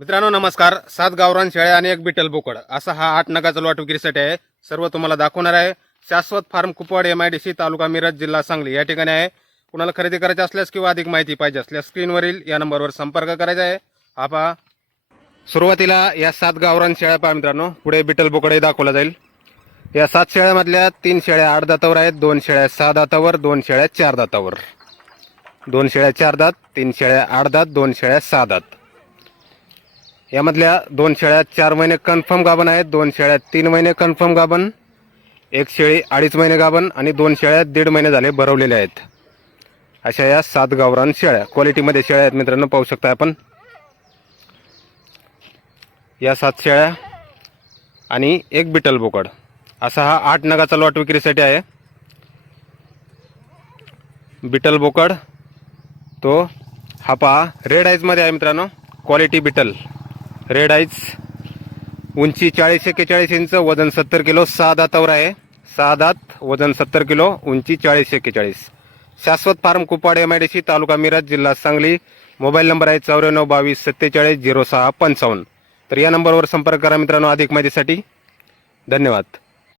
मित्रांनो नमस्कार. सात गावरान शेळ्या आणि एक बिटल बोकड. असा हा आठ नगाचा लॉट विक्रीसाठी आहे. सर्व तुम्हाला दाखवणार आहे. Shashwat farm Kupwad M I D C taluka Miraj जिल्हा सांगली. या ठिकाणी आहे. कुणाला खरेदी करायची असल्यास किंवा अधिक माहिती पाहिजे असल्यास स्क्रीनवरील या नंबरवर संपर्क करायचा आहे. हा पहा. सुरुवातीला या सात गावरान शेळ्या पहा मित्रांनो. पुढे बिटल बोकडे दाखवला जाईल. या सात शेळ्यामधल्या तीन शेळ्या आठ दातावर आहेत. दोन शेळ्या सहा दातावर दोन शेळ्या चार दातावर. दोन शेळ्या चार दात तीन शेळ्या आठ दात दोन शेळ्या सहा दात. यामधल्या दोन शेळ्या चार महिने कन्फर्म गाभण आहेत. दोन शेळ्या तीन महिने कन्फर्म गाभण एक शेळी अडीच महिने गाभण आणि दोन शेळ्या दीड महिने झाले भरवलेल्या आहेत. अशा या सात गावरान शेळ्या क्वालिटीमध्ये शेळ्या आहेत मित्रांनो पाहू शकता आपण. या सात शेळ्या आणि एक बिटल बोकड. असा हा आठ नगाचा लॉट विक्रीसाठी आहे. बिटल बोकड तो हा पहा रेड आईजमध्ये आहे मित्रांनो क्वालिटी बिटल. Red eyes. उंची चाळीस एक्केचाळीस इंच वजन सत्तर किलो सहा दातावर आहे. सहा दात वजन सत्तर किलो उंची चाळीस एक्केचाळीस. Shashwat farm Kupwad M I D C taluka Miraj जिल्हा सांगली. मोबाईल नंबर आहे चौऱ्याण्णव बावीस सत्तेचाळीस झिरो सहा पंचावन्न. तर या नंबरवर संपर्क करा मित्रांनो अधिक माहितीसाठी. धन्यवाद.